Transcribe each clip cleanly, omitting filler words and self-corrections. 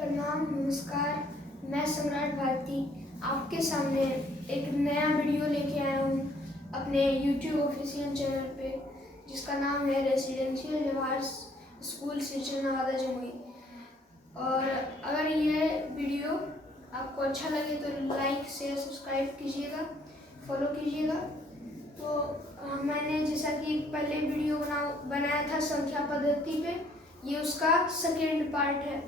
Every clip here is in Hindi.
प्रणाम, नमस्कार। मैं सम्राट भारती आपके सामने एक नया वीडियो लेके आया हूँ अपने YouTube ऑफिशियल चैनल पे, जिसका नाम है रेसिडेंशियल जवाहर स्कूल सिरसा नवादा जमुई। और अगर ये वीडियो आपको अच्छा लगे तो लाइक शेयर सब्सक्राइब कीजिएगा, फॉलो कीजिएगा। तो मैंने जैसा कि पहले वीडियो बनाया था संख्या पद्धति पे, ये उसका सेकेंड पार्ट है।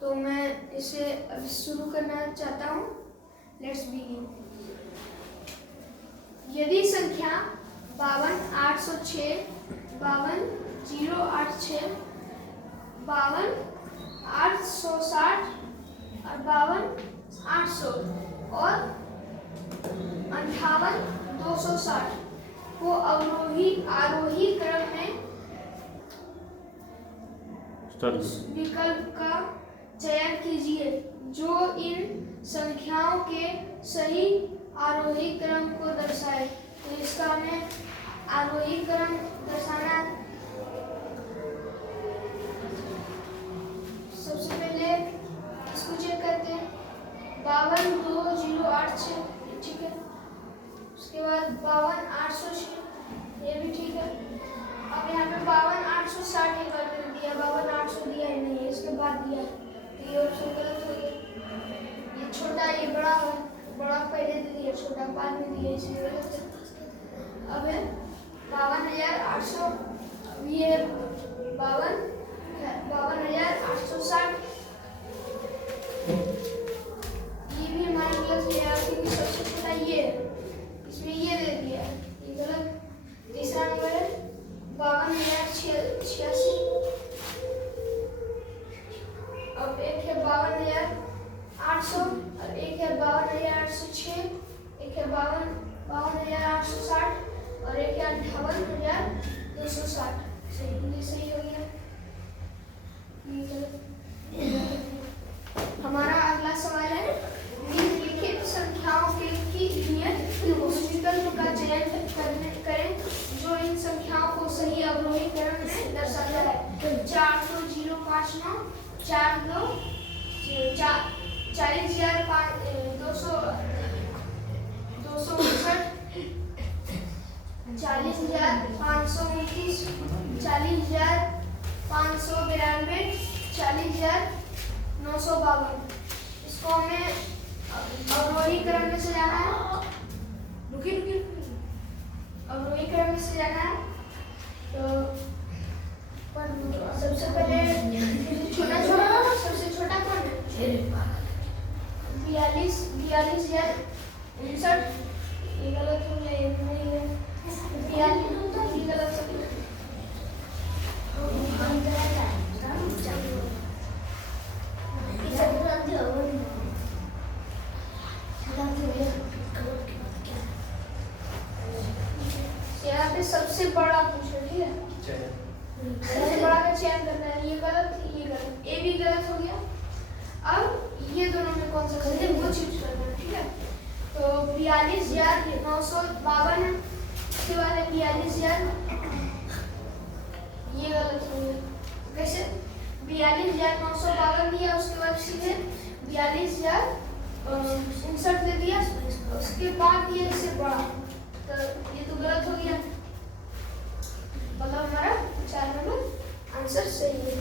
तो मैं इसे अभी शुरू करना चाहता हूँ। Let's begin. यदि संख्या 52,806, 52,086, 52,860 और 52,800 और 58,260 को आरोही क्रम में विकल्प का चयन कीजिए जो इन संख्याओं के सही आरोही क्रम को दर्शाए। तो इसका हमें आरोही क्रम दर्शाना है। सबसे पहले इसको चेक करते हैं। 52,2,086 ठीक है। उसके बाद 52,806 ये भी ठीक है। अब यहाँ पे 52,860 एक बार दिया, 52,800 दिया ही नहीं है, इसके बाद दिया, तो ये ऑप्शन गलत हो गया। ये छोटा ये बड़ा है, बड़ा पहले दे दिया, छोटा बाद में दिया, इसलिए गलत है। अब है 52,800, ये 52,860, ये भी हमारा गलत है क्योंकि सबसे छोटा ये है, इसमें ये दे दिया, ये गलत। तीसरा नंबर है 52,086, अब एक है 52,800 और एक है 52,806, एक है 52,860 और एक है 58,260। ये सही हो गया। हमारा अगला सवाल है निम्नलिखित संख्याओं के विकल्प का चयन करें जो इन संख्याओं को सही अवरोही क्रम में दर्शाता है। 4,059, 40,259, 40,529, 40,592, 40,952। इसको हमें अवरोही क्रम में सजाना है। रुकिए अवरोही क्रम में सजाना है। तो सबसे पहले सबसे छोटा कौन है? 42,59, ये गलत हो गया, ये नहीं है। 42 ये गलत हो गया। यहाँ पे सबसे बड़ा पूछो, ठीक है? सबसे बड़ा का चयन करना है। ये गलत, ये गलत, ए भी गलत हो गया। अब ये दोनों में कौन सा सही है वो चूज करना है, ठीक है? तो 42,952 है, उसके बाद है 42,000, ये गलत हो गया। कैसे? 42,952 दिया, उसके बाद सीधे 42,059 दे दिया, उसके बाद दिया इससे बड़ा, तो ये तो गलत हो गया। मतलब हमारा 4 नंबर आंसर सही है।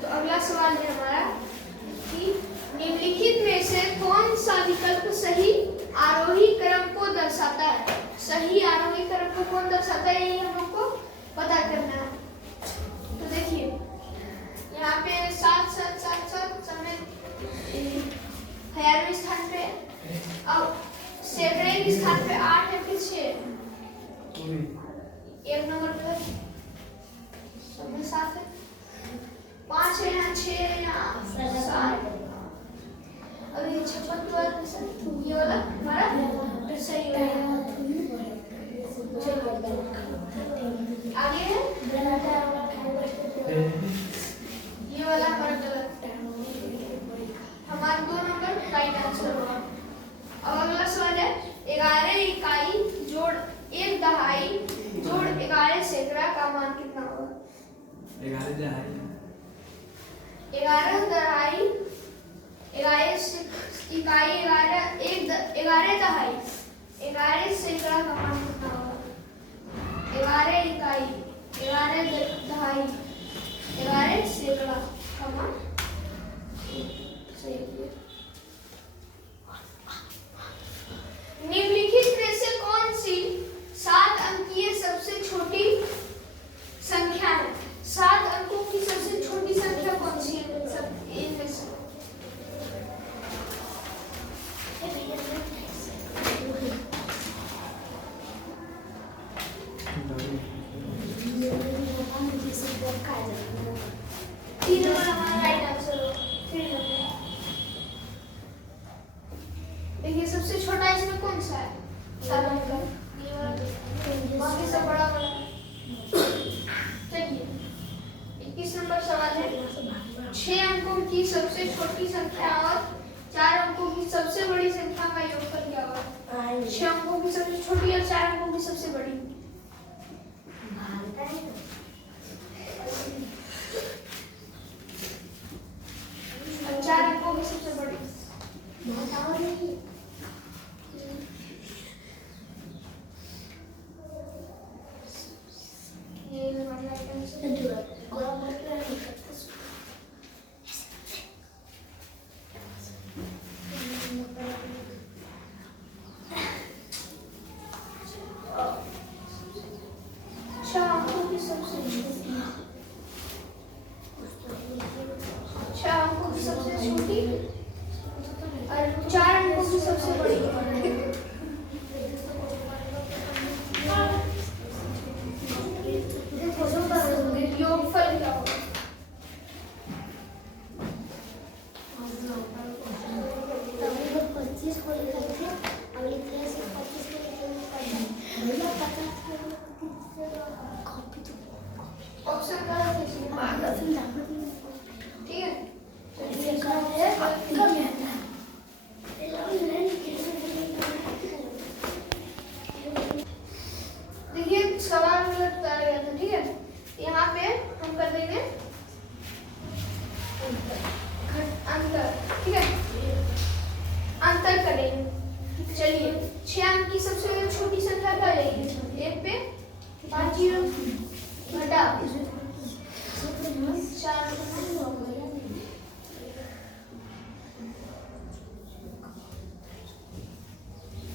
तो अगला सवाल है हमारा कि निम्नलिखित में से कौन सा विकल्प सही आरोही क्रम को दर्शाता है? सही आरोही क्रम को कौन दर्शाता है, ये हम लोग को पता करना है। तो देखिए यहाँ पे 7,7,7,7 समय 11वें स्थान पे, अब 7वें स्थान पे 8 है, फिर 6 एक नंबर पे समय 7 है, 5 है यहाँ, 6 है यहाँ, 7। अब ये 56 ये वाला हमारा सही हो गया। आगे है ये वाला हमारा गलत, हमारा 2 नंबर राइट आंसर होगा। अब अगला सवाल है 11 इकाई जोड़ 1 दहाई जोड़ 11 सैकड़ा का मान कितना होगा? 11 दहाई 11 दहाई 11 इकाई 11 दहाई 11 सैकड़ा का मान कितना होगा? 11 इकाई 11 दहाई 11 सैकड़ा का मान सही है। निम्नलिखित में से कौन सी 7 अंकीय सबसे छोटी संख्या है? 7 अंकों की सबसे छोटी संख्या कौन सी है? सब इनमें से तीन नंबर हमारा राइट आंसर हो। 3 नंबर देखिए सबसे छोटा इसमें कौन सा है? 7 अंक का, ये वाला, बाकी सब बड़ा बड़ा है। चलिए 21 नंबर सवाल है, 6 अंकों की सबसे छोटी संख्या और 4 अंकों की सबसे बड़ी संख्या का योगफल क्या होगा? 6 अंकों की सबसे छोटी और 4 अंकों की सबसे बड़ी। 4 अंकों की सबसे बड़ी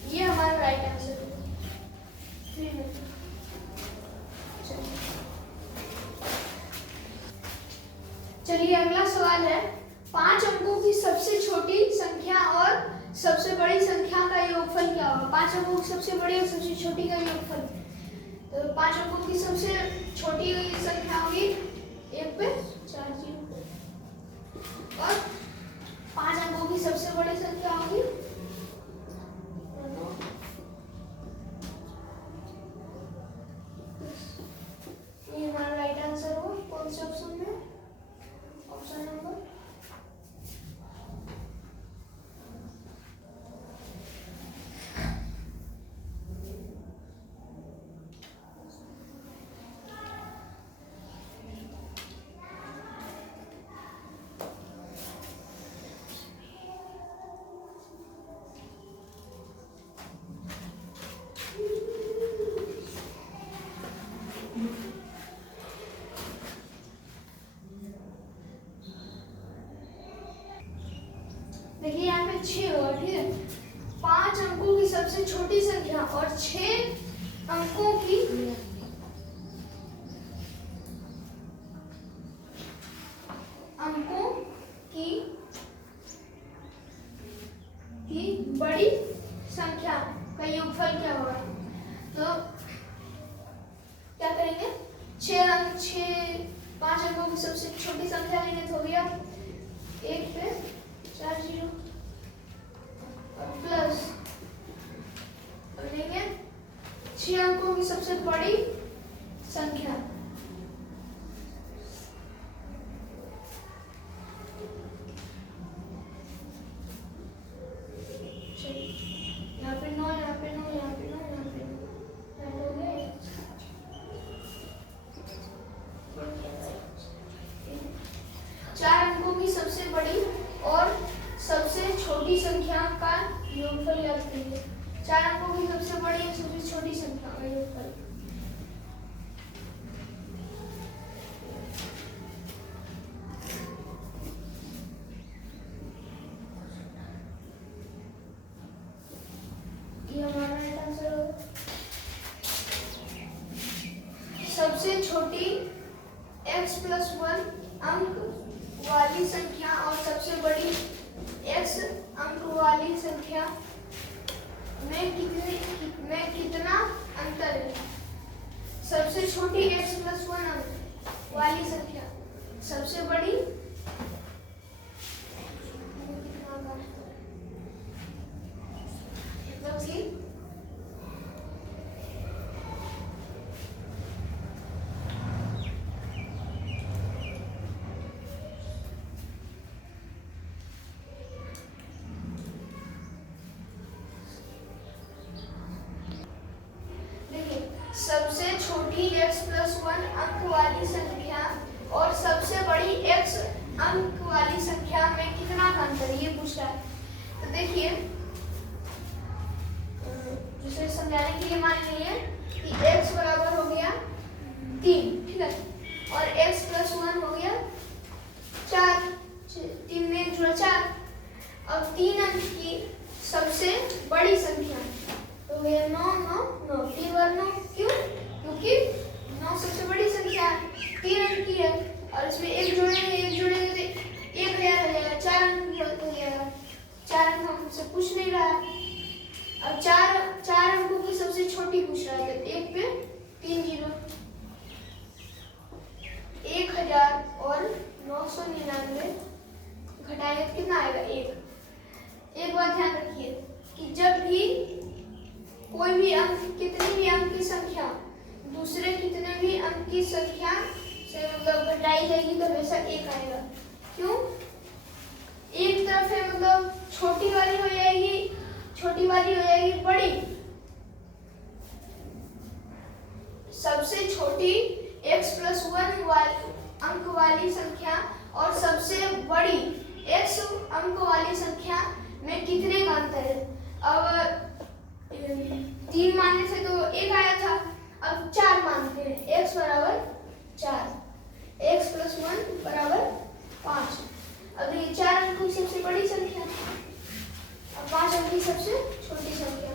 ये हमारा आंसर चलिए अगला सवाल है, 5 अंकों की सबसे छोटी संख्या और सबसे बड़ी संख्या का योगफल क्या होगा? 5 अंकों की सबसे बड़ी और सबसे छोटी का योगफल। तो 5 अंकों की सबसे छोटी संख्या होगी 1 पे 4 0 और 5 अंकों की सबसे बड़ी संख्या होगी ये हमारा राइट आंसर हो। कौन से ऑप्शन में? ऑप्शन नंबर देखिए यहाँ पे 6 होगा, ठीक है। 5 अंकों की सबसे छोटी संख्या और 6 अंकों की बड़ी संख्या का योगफल क्या होगा? तो क्या करेंगे? 5 अंकों की सबसे छोटी संख्या लेंगे तो हो गया 1 पे 4 0 और प्लस लेंगे 6 अंकों की सबसे बड़ी संख्या। यहाँ पे 9, यहाँ पे 9, यहाँ पे 9, यहाँ पे 9, हो गए। बड़ी और सबसे छोटी संख्या का योगफल याद करिए। 4 अंकों की सबसे बड़ी और सबसे छोटी संख्या का योगफल। ये हमारा राइट आंसर होगा। सबसे छोटी x+1 अंक वाली संख्या और सबसे बड़ी x अंक वाली संख्या में कितना अंतर है? सबसे छोटी x+1 अंक वाली संख्या, सबसे बड़ी सबसे छोटी x+1 अंक वाली संख्या और सबसे बड़ी x अंक वाली संख्या में कितना अंतर है, ये पूछ रहा है। तो देखिए, दूसरे समझाने के लिए मान लीजिए कि x बराबर हो गया 3, ठीक है, और x+1 हो गया 4, 3 में 1 जुड़ा 4। अब 3 अंक की सबसे बड़ी संख्या तो ये 9, 9, 9, 3 बार 9, क्यों? क्योंकि 9 सबसे बड़ी संख्या है, 3 अंक की है, और इसमें 1 जोड़ेंगे तो 1000 हो जाएगा, 4 अंक हो जाएगा। 4 अंक हमसे पूछ नहीं रहा है। अब 4 अंकों की सबसे छोटी पूछ रहा है, तो 1 पे 3 जीरो, 1000 और 999 घटाएंगे तो कितना आएगा? 1। एक बात ध्यान रखिए कि जब भी कोई भी अंक, कितनी भी अंक की संख्या दूसरे कितने भी अंक की संख्या से मतलब घटाई जाएगी तो हमेशा 1 आएगा। क्यों? एक तरफ है मतलब छोटी वाली हो जाएगी बड़ी। सबसे छोटी x+1 अंक वाली संख्या और सबसे बड़ी x अंक वाली संख्या में कितने का अंतर है? अब 3 मानने से तो 1 आया था, अब 4 मानते हैं। x बराबर 4, x+1 बराबर 5। अब ये 4 अंक की सबसे बड़ी संख्या, अब 5 अंक की सबसे छोटी संख्या,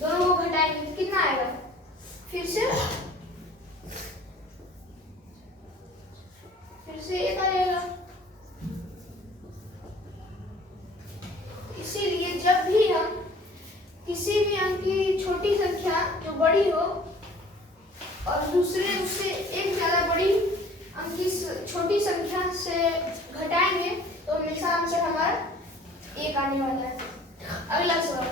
दोनों को घटाएंगे तो कितना आएगा? फिर से 1 आ जाएगा। इसीलिए जब भी हम किसी भी अंक की छोटी संख्या जो बड़ी हो और दूसरे उससे एक ज्यादा बड़ी अंक की छोटी संख्या से घटाएंगे तो हमेशा आंसर हमारा 1 आने वाला है। अगला सवाल,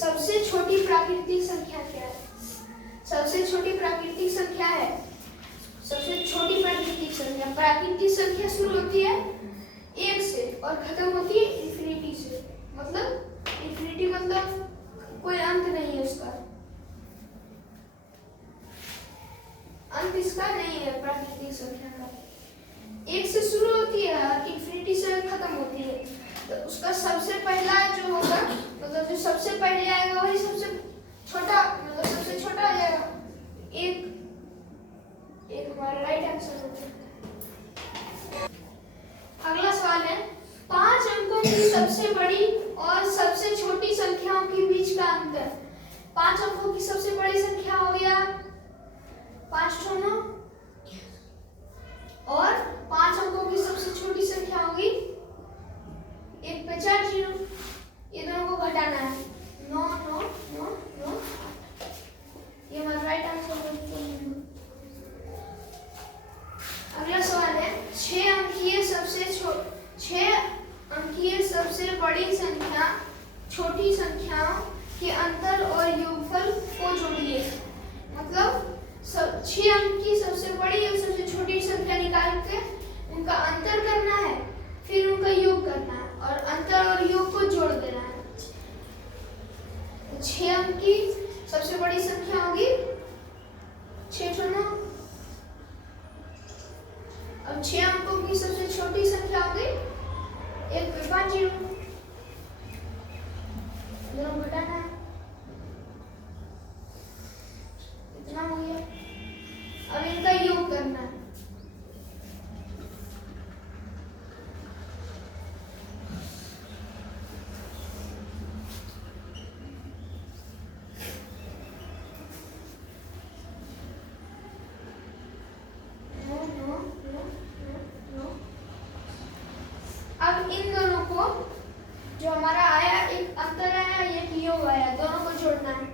सबसे छोटी प्राकृतिक संख्या क्या है? सबसे छोटी प्राकृतिक संख्या है, सबसे छोटी प्राकृतिक संख्या शुरू होती है 1 से और खत्म होती है इंफिनिटी से। मतलब इंफिनिटी मतलब कोई अंत नहीं है उसका, अंत इसका नहीं है प्राकृतिक संख्या का। 1 से शुरू होती है और इंफिनिटी से खत्म होती है, तो उसका सबसे पहला जो होगा मतलब जो सबसे पहले आएगा वही सबसे छोटा मतलब सबसे छोटा आ जाएगा। 1 हमारा राइट आंसर होगा। अगला सवाल है, 5 अंकों की सबसे बड़ी और सबसे छोटी संख्याओं के बीच का अंतर। 5 अंकों की सबसे बड़ी संख्या हो गया 5 9 और 5 अंकों की सबसे छोटी संख्या होगी 1 पे 4 जीरो। ये दोनों को घटाना है, 9 9 9 9 8। ये हमारा राइट आंसर होगा। अगला सवाल है, 6 अंकीय सबसे बड़ी संख्या छोटी संख्याओं के अंतर और योगफल को जोड़िए। मतलब 6 अंक की सबसे बड़ी और सबसे छोटी संख्या निकाल के उनका अंतर करना है, फिर उनका योग करना है और अंतर और योग को जोड़ देना है। 6 अंक की सबसे बड़ी संख्या होगी 6 9 अब 6 अंकों की सबसे छोटी संख्या हो गई 1 पे 5 जीरो, दोनों घटाना है, इतना हो गया। अब इनका योग करना है। अब इन दोनों को जो हमारा आया एक अंतर आया एक योग आया, दोनों को जोड़ना है।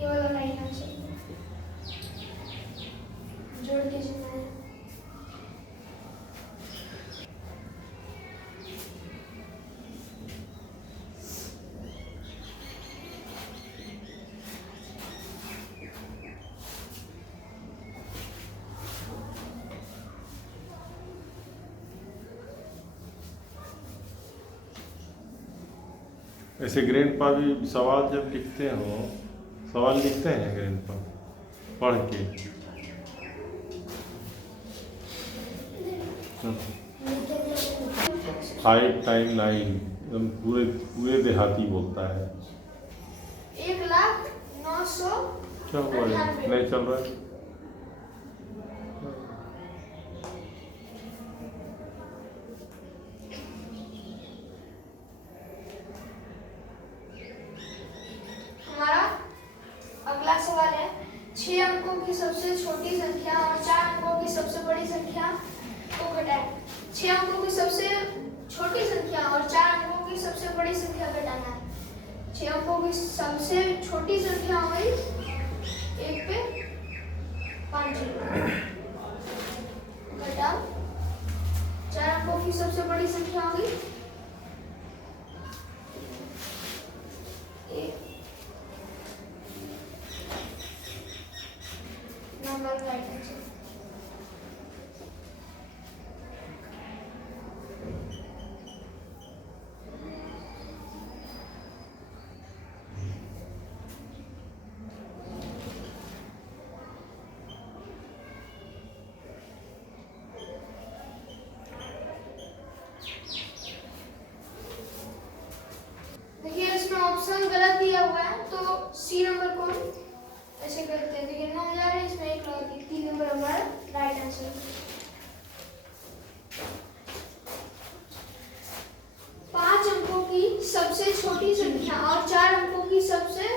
ये वाला लाइन आंसर जोड़ के जितना है। ऐसे ग्रैंडपा भी सवाल जब लिखते हो, सवाल लिखते हैं ग्रैंडपा पढ़ के? फाइव टाइम 9 एकदम पूरे पूरे देहाती बोलता है। 1,09,000 क्या हुआ है? नहीं चल रहा है। हमारा अगला सवाल है 6 अंकों की सबसे छोटी संख्या और 4 अंकों की सबसे बड़ी संख्या को घटाएं। 6 अंकों की सबसे छोटी संख्या और 4 अंकों की सबसे बड़ी संख्या घटाना है। 6 अंकों की सबसे छोटी संख्या हुई 1 पे 5 जीरो, घटाओ 4 अंकों की सबसे बड़ी संख्या होगी नंबर राइट आंसर। देखिए इसमें ऑप्शन गलत दिया हुआ है तो सी नंबर को ऐसे करते हैं। देखिए 9,000 है, इसमें 1 लगा दी, 3 नंबर हमारा राइट आंसर। 5 अंकों की सबसे छोटी संख्या और 4 अंकों की सबसे